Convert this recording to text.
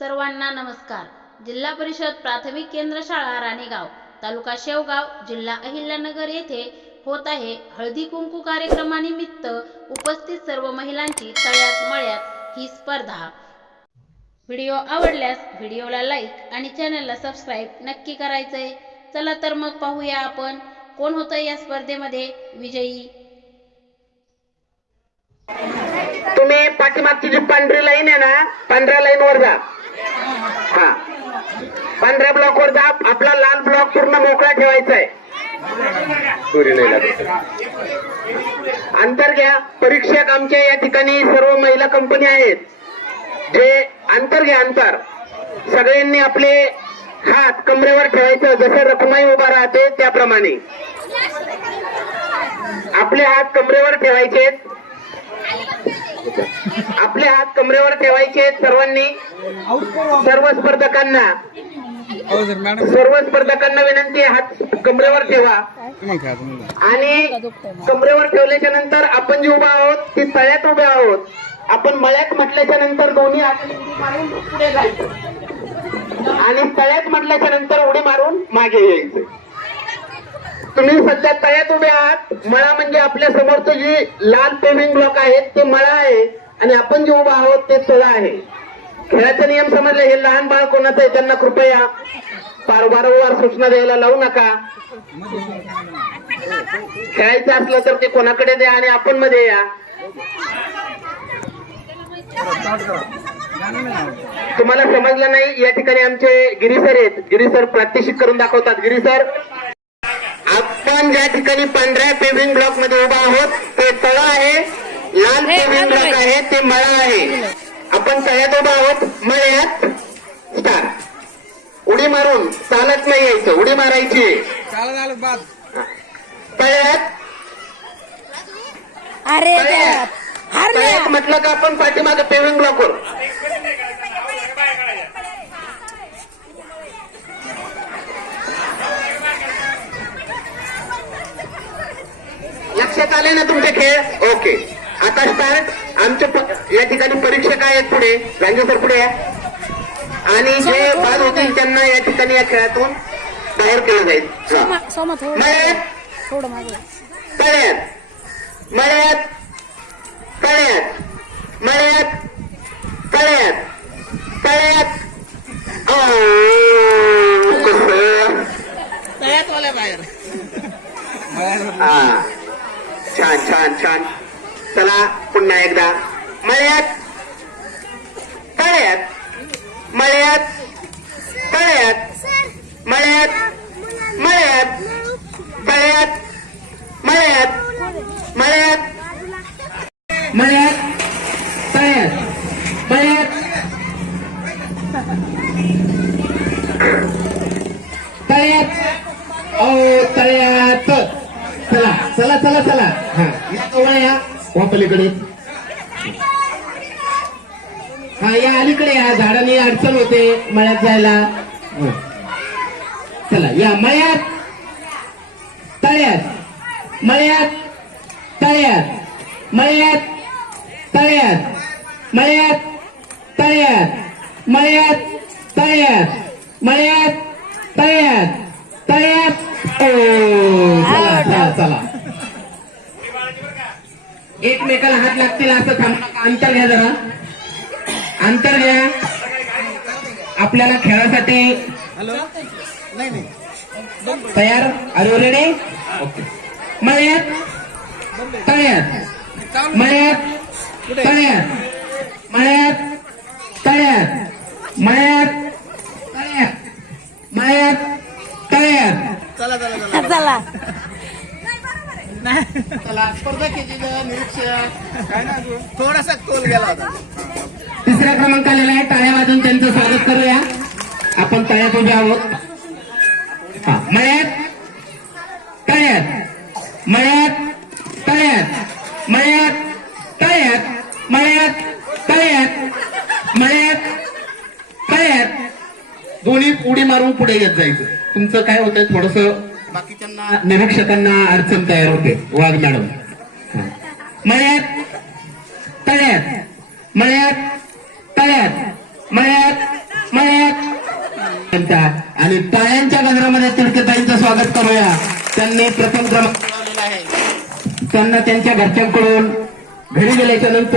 सर्वांना नमस्कार. जिल्हा परिषद प्राथमिक केंद्र शाळा राणेगाव. तालुका शेवगाव जिल्हा अहिल्यानगर येथे होत आहे हळदी कुंकू कार्यक्रमानिमित्त उपस्थित सर्व महिलांची तळ्यात मळ्यात ही स्पर्धा. व्हिडिओ आवडल्यास व्हिडिओला लाईक आणि चॅनलला सबस्क्राईब नक्की करायचंय. चला तर मग पाहूया आपण कोण होतं या स्पर्धेमध्ये विजयी? तुम्ही पाठीमागची जी पांढरी लाईन आहे ना पांढऱ्या लाईन वर जा. हा. पांढऱ्या ब्लॉक वर जा. आपला लाल ब्लॉक पूर्ण मोकळा ठेवायचा आहे. अंतर घ्या. परीक्षक आमच्या या ठिकाणी सर्व महिला कंपनी आहेत. जे अंतर घ्या अंतर. सगळ्यांनी आपले हात कमरेवर ठेवायचं. जसं रखमाई उभा राहते त्याप्रमाणे. आपले हात कमरेवर ठेवायचे आपले हात कमरेवर ठेवायचे सर्वांनी. सर्व स्पर्धकांना. सर्व स्पर्धकांना विनंती आहे, हात कमरेवर ठेवा. आणि कमरेवर ठेवल्याच्या नंतर आपण जे उभा आहोत ते तळ्यात उभे आहोत. आपण मळ्यात म्हटल्याच्या नंतर दोन्ही हात मारून पुढे जायचं. आणि तळ्यात म्हटल्याच्या नंतर उडी मारून मागे यायचं. तुम्ही सध्या तयात उभे आहात. मळा म्हणजे आपल्या समोरचं जे लाल पेमेंट ब्लॉक आहेत ते मळा आहे. आणि आपण जे उभा आहोत ते तळ आहे. खेळाचे नियम समजले हे लहान बाळ कोणाचं आहे त्यांना कृपया फार वारंवार सूचना द्यायला लावू नका. खेळायचं असलं तर ते कोणाकडे द्या आणि आपण मध्ये या. तुम्हाला समजलं नाही? या ठिकाणी आमचे गिरीसर आहेत. गिरीसर प्रात्यक्षिक करून दाखवतात. गिरीसर आपण ज्या ठिकाणी पांढऱ्या पेव्हिंग ब्लॉकमध्ये उभा आहोत ते तळ आहे लाल पेव्हिंग ब्लॉक आहे. ते मळा आहे. आपण तळ्यात उभा आहोत मळ्यात स्टार. उडी मारून चालत नाही यायचं उडी मारायची तळ्यात. अरे तळ्यात. म्हटलं का आपण पाठीमागे पेव्हिंग ब्लॉकवर लक्षात आले ना तुमचे खेळ? ओके. आता स्टार्ट आमचे प- या ठिकाणी परीक्षक आहेत पुढे. रांगे सर पुढे या. आणि जे बाद होतील त्यांना या ठिकाणी या खेळातून बाहेर केलं जाईल. हा. मळ्यात. तळ्यात. मळ्यात. तळ्यात. मळ्यात. तळ्यात. तळ्यात. आ, कसं? हा. छान छान छान. चला पुन्हा एकदा. मळ्यात. तळ्यात. मळ्यात. तळ्यात. मळ्यात. मळ्यात. तळ्यात. मळ्यात. मळ्यात. मळ्यात. तळ्यात. मळ्यात. तळ्यात. ओ तळ्यात. चला चला चला चला. या जवळ या वापलीकडे हा या अलीकडे या. झाडांनी अडचण होते मळ्यात जायला. हो. चला या मळ्यात तळ्यात मळ्यात तळ्यात मळ्यात तळ्यात मळ्यात तळ्यात मळ्यात तळ्यात मळ्यात तळ्यात तळ्यात ओ चला चला चला एकमेकाला हात लागतील असं थांबा अंतर घ्या जरा. अंतर घ्या. आपल्याला खेळासाठी तयार? यू रेडी मळ्यात? तळ्यात. मळ्यात? तळ्यात मळ्यात तळ्यात मळ्यात तळ्यात मळ्यात तळ्यात चला चला स्पर्धकाचे निरीक्षक काय ना थोडासा तोल गेला होता. तिसऱ्या क्रमांक आलेला आहे टाळ्या वाजून त्यांचं स्वागत करूया. आपण तळ्यात उभे आहोत. हा, मळ्यात तळ्यात मळ्यात तळ्यात मळ्यात तळ्यात मळ्यात तळ्यात मळ्यात तळ्यात दोन्ही उडी मारून पुढे येत जायचं. तुमचं काय होतंय थोडस बाकीच्यांना निरीक्षकांना अडचण तयार होते. वाघ मॅडम. मळ्यात तळ्यात. मळ्यात तळ्यात. मळ्यात त्यांचा आणि टाळ्यांच्या गजरामध्ये तिडकेताईंचं स्वागत करूया. त्यांनी प्रथम क्रमांक मिळवलेला आहे. त्यांना त्यांच्या घरच्यांकडून घरी गेल्याच्यानंतर